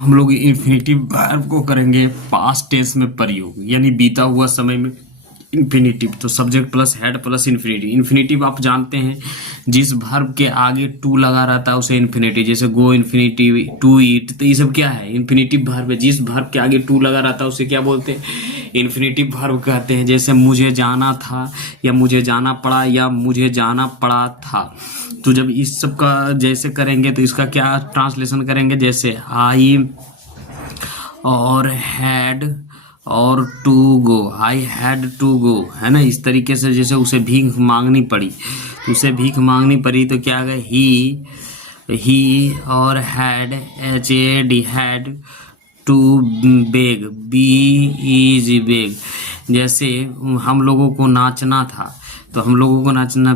हम लोग infinitive verb को करेंगे पास्ट टेंस में प्रयोग, यानी बीता हुआ समय में इन्फिनेटिव। तो subject plus head plus infinitive. Infinitive आप जानते हैं जिस वर्ब के आगे टू लगा रहता है उसे इन्फिनेटिव, जैसे गो इन्फिनेटिव, टू ईट, तो ये सब क्या है? इन्फिनेटिव वर्ब है। जिस वर्ब के आगे टू लगा रहता है उसे क्या बोलते हैं? इन्फिनेटिव वर्ब कहते हैं। जैसे मुझे जाना था, या मुझे जाना पड़ा, या मुझे जाना पड़ा था। तो जब इस सब का जैसे करेंगे तो इसका क्या ट्रांसलेशन करेंगे? जैसे आई और हैड और to go, I had to go, है ना। इस तरीके से जैसे उसे भीख मांगनी पड़ी, तो उसे भीख मांगनी पड़ी तो क्या आ गया? ही और had, H A D, had to beg, B is beg. जैसे हम लोगों को नाचना था, तो हम लोगों को नाचना,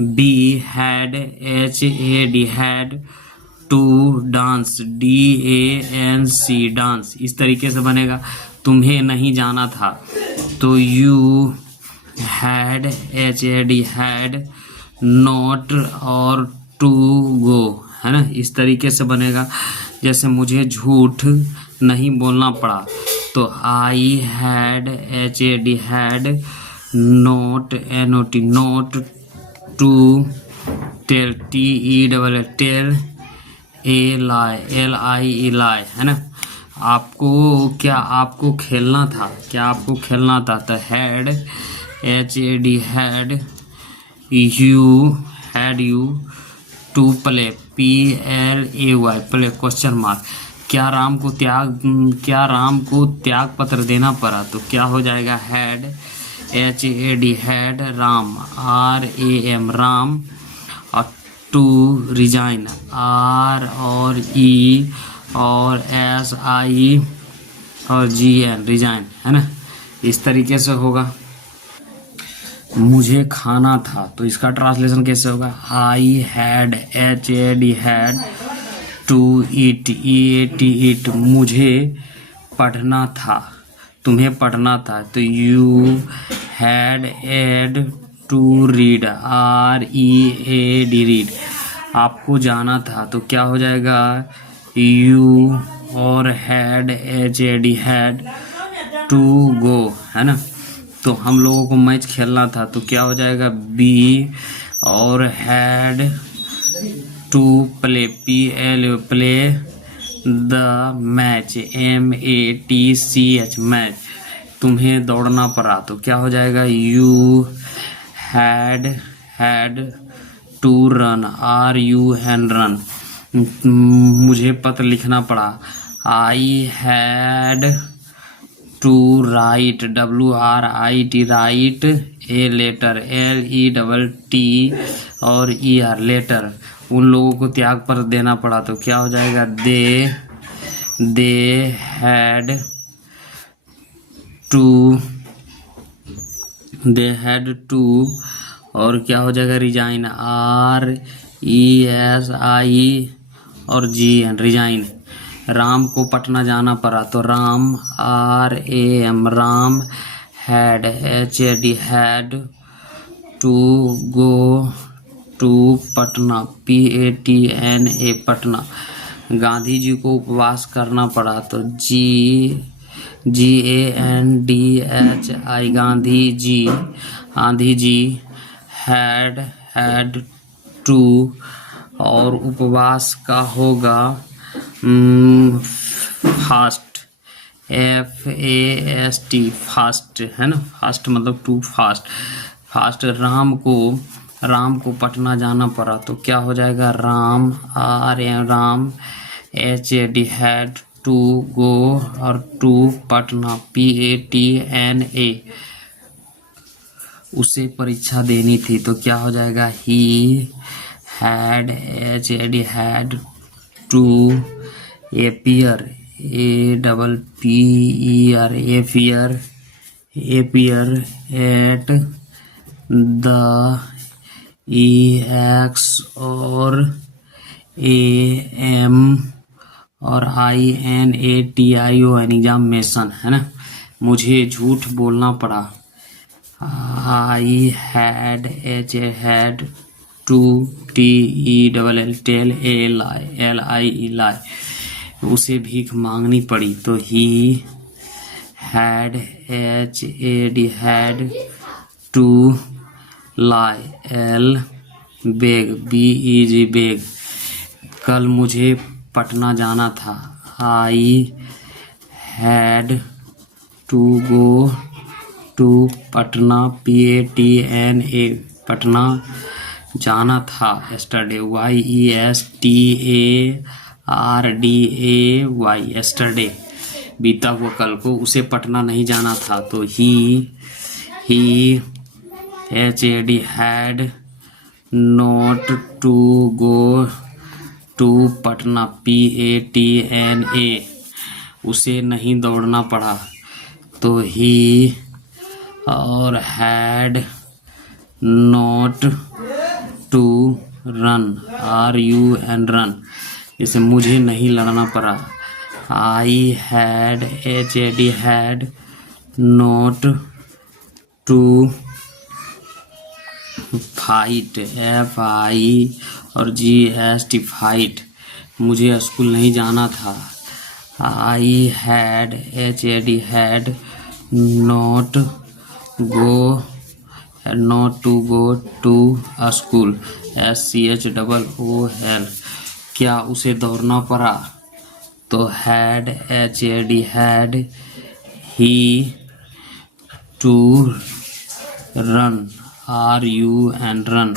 we had, H A D, had to dance, D A N C, dance. इस तरीके से बनेगा। तुम्हें नहीं जाना था, तो you had, H A D, had not और टू गो, है ना। इस तरीके से बनेगा। जैसे मुझे झूठ नहीं बोलना पड़ा, तो I had, H A D, had not, N O T, not to tell, T E double L, tell, a lie, L I E, lie, है ना। आपको खेलना था, क्या आपको खेलना था? तो had, H A D, had you to play, P L A Y, play, question mark. क्या राम को त्याग पत्र देना पड़ा? तो क्या हो जाएगा? Had, H A D, had Ram, R A M, Ram, और टू रिजाइन, आर और ई और एस आई और जी एन, रिजाइन, है ना। इस तरीके से होगा। मुझे खाना था, तो इसका ट्रांसलेशन कैसे होगा? I had, H A D, had to eat, E A T, eat. मुझे पढ़ना था, तुम्हें पढ़ना था, तो you had had to read, R E A D, read. आपको जाना था, तो क्या हो जाएगा? यू और had, H A D, had to go, है ना। तो हम लोगों को मैच खेलना था, तो क्या हो जाएगा? बी और had to play, P L, play the match, M A T C H, match. तुम्हें दौड़ना पड़ा, तो क्या हो जाएगा? You had to run, R U N, run. मुझे पत्र लिखना पड़ा, I had to write, W R I T, write a letter, L E double T और ई आर, लेटर। उन लोगों को त्याग पत्र देना पड़ा, तो क्या हो जाएगा? दे हैड टू, और क्या हो जाएगा? Resign, R E S I और जी एन, रिजाइन। राम को पटना जाना पड़ा, तो Ram, R A M, Ram, had, H A D, had to go to Patna, P A T N A, Patna. Gandhi ji को उपवास करना पड़ा, तो G A N D H I, Gandhi ji had to, और उपवास का होगा fast, F A S T, fast, है ना। फास्ट मतलब टू फास्ट। राम को पटना जाना पड़ा, तो क्या हो जाएगा? Ram, R A, Ram, H A D, had to go और to Patna, P A T N A. उसे परीक्षा देनी थी, तो क्या हो जाएगा? He had, H A D, had to appear, A double P E R, appear at the E X और ए एम और I N A T I O N, examination, है ना। मुझे झूठ बोलना पड़ा, I had, H A had to, T E double L, tell, a lie, L I E, lie. उसे भीख मांगनी पड़ी, तो he had HAD had to lie L beg BEG beg. कल मुझे पटना जाना था, I had to go to Patna PATNA Patna जाना था। एस्टरडे YESTARDAY एस्टरडे बीता हुआ कल को, उसे पटना नहीं जाना था, तो he HAD had not to go to Patna PATNA उसे नहीं दौड़ना पड़ा, तो ही और had not to run RUN run, इसे मुझे नहीं लड़ना पड़ा। I had HAD had not to fight FI और GST फाइट, मुझे स्कूल नहीं जाना था। I had HAD had not to go to school SCHOOL, क्या उसे दौड़ना पड़ा, तो had HAD had he to run RUN run.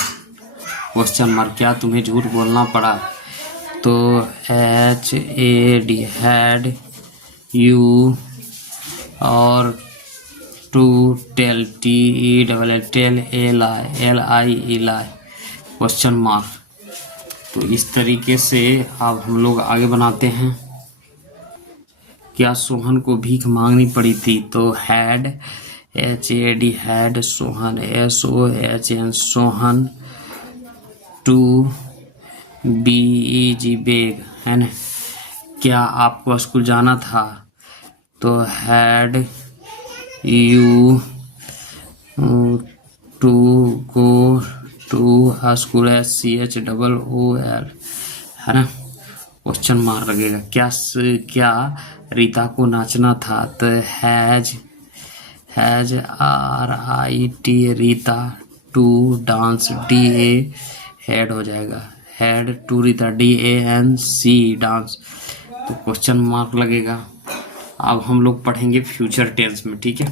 Question mark, क्या तुम्हें झूठ बोलना पड़ा, तो HAD हैड यू और to tell tell LI question mark. तो इस तरीके से अब हम लोग आगे बनाते हैं। क्या सोहन को भीख मांगनी पड़ी थी, तो had HAD had Sohan SOHN Sohan to BEG beg, है ना। क्या आपको स्कूल जाना था, तो had you to go to school SCHOOL, है ना। क्वेश्चन मार्क लगेगा। क्या रीता को नाचना था, तो has RIT Rita to dance DA had हो जाएगा, had to Rita DANC dance, तो क्वेश्चन मार्क लगेगा। अब हम लोग पढ़ेंगे फ्यूचर टेंस में, ठीक है।